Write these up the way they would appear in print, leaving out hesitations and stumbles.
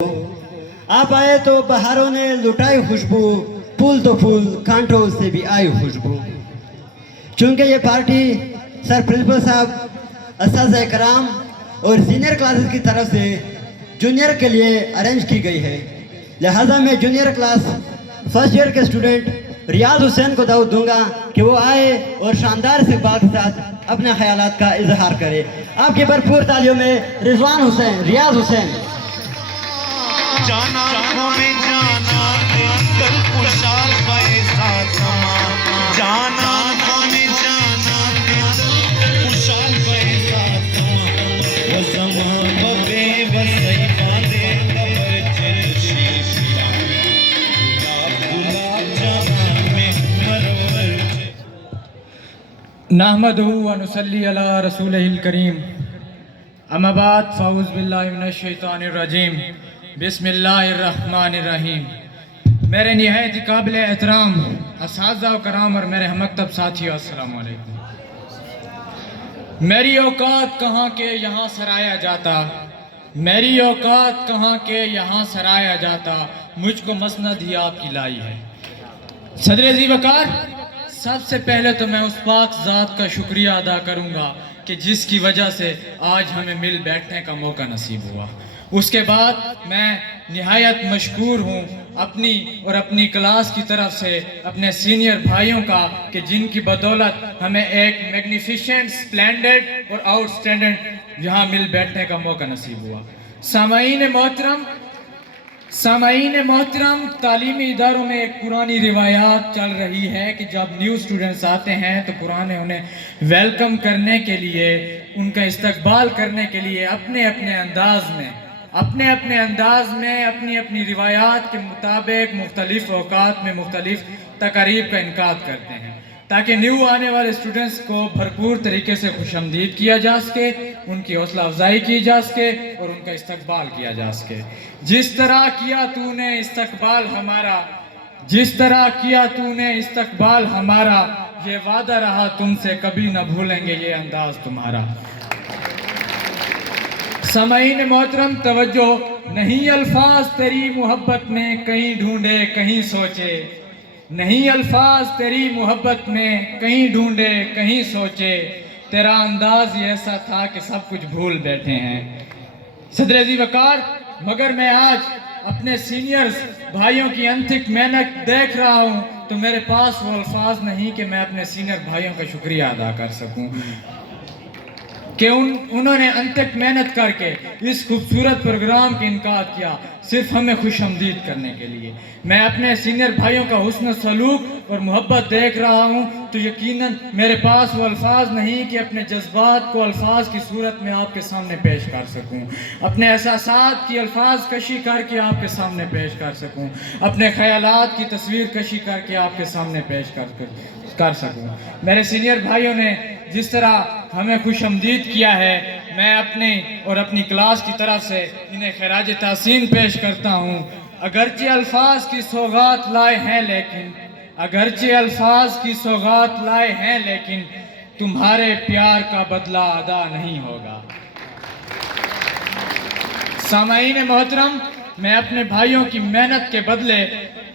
आप आए तो बहारों ने लुटाई खुशबू, फूल तो फूल कांटों से भी आई खुशबू। चूँकि ये पार्टी सर प्रिंसिपल साहब, अस्ताद कराम और सीनियर क्लासेस की तरफ से जूनियर के लिए अरेंज की गई है, लिहाजा मैं जूनियर क्लास फर्स्ट ईयर के स्टूडेंट रियाज हुसैन को दावत दूंगा कि वो आए और शानदार इस्तकबाल के साथ अपने ख्यालात का इजहार करे। आपकी भरपूर तालियों में रिजवान हुसैन, रियाज हुसैन। जाना हमें जाना कल खुशहाल पैसा समा, जाना हमें जाना कल खुशहाल पैसा समा, वो समा बबे वसई बांधे कबर चर्शी पिया, गुलाब जाना में मरवर। नहमदुहु व नुसल्ली अला रसूलिहिल करीम, अम्मा बाद फ़ाऊज़ बिल्लाहि मिनश शैतानिर रजीम, बिस्मिल्लाहिर्रहमानिर्रहीम। मेरे निहायत काबिल एहतराम असातिज़ा व कराम और मेरे हमक्तब साथियों, अस्सलामु अलैकुम। मेरी औकात कहाँ के यहाँ सराया जाता, मेरी औकात कहाँ के यहाँ सराया जाता, मुझको मसनद ही आपकी लाई है। सदर ज़ी वक़ार, सबसे पहले तो मैं उस पाक ज़ात का शुक्रिया अदा करूँगा कि जिसकी वजह से आज हमें मिल बैठने का मौका नसीब हुआ। उसके बाद मैं निहायत मशकूर हूँ अपनी और अपनी क्लास की तरफ से अपने सीनियर भाइयों का कि जिनकी बदौलत हमें एक मैग्निफिशेंट, स्प्लेंडेड और आउटस्टैंडिंग यहाँ मिल बैठने का मौका नसीब हुआ। सामाईन मोहतरम, तालीमी इदारों में एक पुरानी रिवायात चल रही है कि जब न्यू स्टूडेंट्स आते हैं तो पुराने उन्हें वेलकम करने के लिए, उनका इस्तकबाल करने के लिए अपने अपने अंदाज में अपनी अपनी रिवायात के मुताबिक मुख्तलिफ औकात में मुख्तलिफ तकारीब का इनकाद करते हैं ताकि न्यू आने वाले स्टूडेंट्स को भरपूर तरीके से खुशामदीद किया जा सके, उनकी हौसला अफजाई की जा सके और उनका इस्तकबाल किया जा सके। जिस तरह किया तूने इस्तकबाल हमारा, ये वादा रहा तुमसे कभी न भूलेंगे ये अंदाज तुम्हारा। सामाईन मोहतरम तवज्जो, नहीं अल्फाज तेरी मोहब्बत में कहीं ढूंढे कहीं सोचे, नहीं अल्फाज तेरी मोहब्बत में कहीं ढूंढे कहीं सोचे, तेरा अंदाज ही ऐसा था कि सब कुछ भूल बैठे हैं। सदर ज़ी वक़ार, मगर मैं आज अपने सीनियर्स भाइयों की अनथिक मेहनत देख रहा हूँ तो मेरे पास वो अल्फाज नहीं कि मैं अपने सीनियर भाइयों का शुक्रिया अदा कर सकूँ कि उन्होंने अनथक मेहनत करके इस खूबसूरत प्रोग्राम का इनकाद किया सिर्फ हमें खुशामदीद करने के लिए। मैं अपने सीनियर भाइयों का हुस्न सलूक और मोहब्बत देख रहा हूँ तो यकीनन मेरे पास वो अल्फाज नहीं कि अपने जज्बात को अल्फाज की सूरत में आपके सामने पेश कर सकूँ, अपने एहसासात की अल्फाज कशी करके आपके सामने पेश कर सकूँ, अपने ख्यालात की तस्वीर कशी करके आपके सामने पेश कर सकूँ। मेरे सीनियर भाइयों ने जिस तरह हमें खुशामदीद किया है, मैं अपने और अपनी क्लास की तरफ से इन्हें खराज तहसीन पेश करता हूँ। अगरचे अल्फाज की सौगात लाए हैं लेकिन तुम्हारे प्यार का बदला अदा नहीं होगा। सामाईन मोहतरम, मैं अपने भाइयों की मेहनत के बदले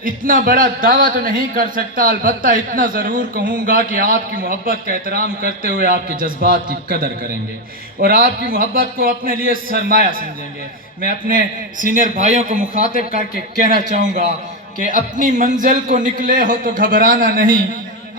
इतना बड़ा दावा तो नहीं कर सकता, अलबत्ता इतना ज़रूर कहूँगा कि आपकी मोहब्बत का एहतराम करते हुए आपके जज्बात की कदर करेंगे और आपकी मोहब्बत को अपने लिए सरमाया समझेंगे। मैं अपने सीनियर भाइयों को मुखातिब करके कहना चाहूँगा कि अपनी मंजिल को निकले हो तो घबराना नहीं,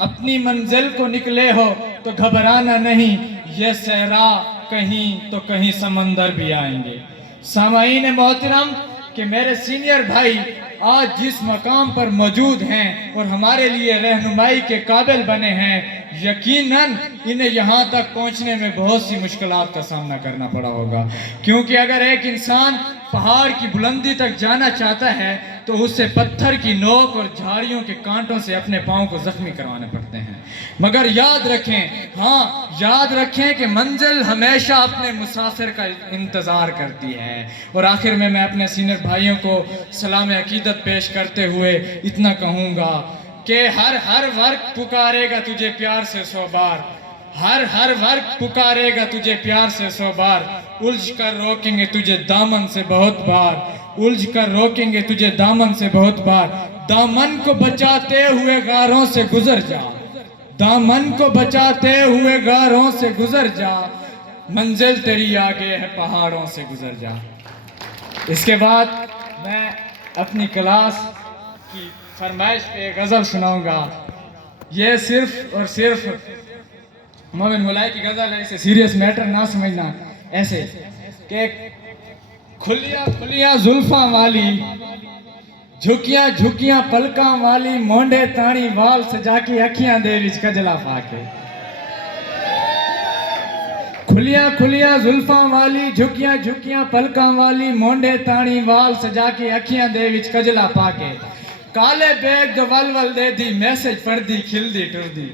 अपनी मंजिल को निकले हो तो घबराना नहीं, ये सहरा कहीं तो कहीं समंदर भी आएंगे। सामाईन मोहतरम, कि मेरे सीनियर भाई आज जिस मकाम पर मौजूद हैं और हमारे लिए रहनुमाई के काबिल बने हैं, यकीनन इन्हें यहाँ तक पहुँचने में बहुत सी मुश्किलात का सामना करना पड़ा होगा, क्योंकि अगर एक इंसान पहाड़ की बुलंदी तक जाना चाहता है तो उससे पत्थर की नोक और झाड़ियों के कांटों से अपने पाँव को जख्मी करवाने पड़ते हैं। मगर याद रखें कि मंजिल हमेशा अपने मुसाफिर का इंतज़ार करती है। और आखिर में मैं अपने सीनियर भाइयों को सलाम अकीदत पेश करते हुए इतना कहूँगा कि हर वर्ग पुकारेगा तुझे प्यार से 100 बार, हर वर्ग पुकारेगा तुझे प्यार से 100 बार, उलझ कर रोकेंगे तुझे दामन से बहुत बार, الجھ کر روکیں گے تجھے دامن سے بہت بار. دامن کو بچاتے ہوئے غاروں سے گزر جا, دامن کو بچاتے ہوئے غاروں سے گزر جا, منزل تیری آگے ہے پہاڑوں سے گزر جا. اس کے بعد میں اپنی کلاس کی فرمائش پہ ایک غزل سناؤں گا. یہ صرف اور صرف مومن ملائی کی غزل ہے, اسے سیریس میٹر نہ سمجھنا. ایسے کہ کھلیاں کھلیاں زلفاں والی, جھکیاں جھکیاں پلکاں والی, مونڈے تاڑی وال سجا کے اکھیاں دے وچ کجلا پا کے. کھلیاں کھلیاں زلفاں والی, جھکیاں جھکیاں پلکاں والی, مونڈے تاڑی وال سجا کے اکھیاں دے وچ کجلا پا کے. کالے بیگ دو ول ول دے دی, میسج پڑھ دی کھل دی ٹر دی.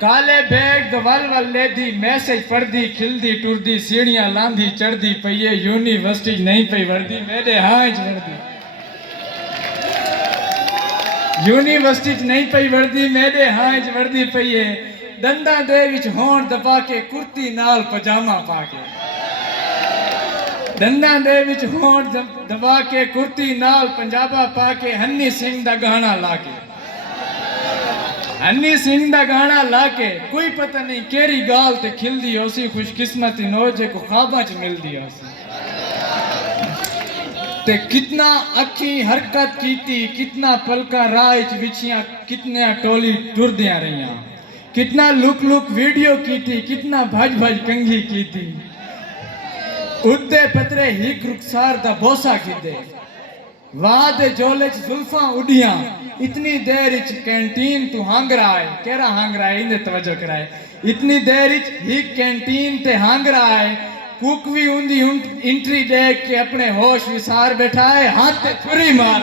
کالے بیگ دو ول ول دے دی, میسج پڑھ دی کھل دی ٹر دی. سیڑیاں لاندھی چڑھ دی پئیے, یونیورسٹی نہیں پئی وردی, میرے ہائج وردی. یونیورسٹی نہیں پئی وردی, میرے ہائج وردی پئیے. دنداں دے وچ ہون دبا کے, کرتی نال پجامہ پا کے. دنداں دے وچ ہون دبا کے, کرتی نال پنجابہ پا کے. ہنی سنگھ دا گانا لا کے, ہنی سنگھ دا گانا لا کے. کوئی پتہ نہیں کیری گال تے کھل دی ہوسی, خوش قسمتی نوجے کو خواباں چ مل دی ہوسی. تے کتنا اکھی حرکت کیتی, کتنا پلکا راہ وچ وچھیاں, کتنے ٹولی ٹردیاں رہیاں. کتنا لک لک ویڈیو کیتی, کتنا بھج بھج کنگھی کیتی. اُدے پترے ہیک رخسار دا بوسا کیتے, واد جولے چ زلفاں اڈیاں. اتنی دیر اچ کینٹین تو ہانگ رہا ہے, کہہ رہا ہانگ رہا ہے, انہیں توجہ کرائے. اتنی دیر اچ ہیک کینٹین تے ہانگ رہا ہے, کوکوی اندی انٹری دیکھ کے اپنے ہوش وسار بیٹھا ہے, ہاتھ تے چھری مار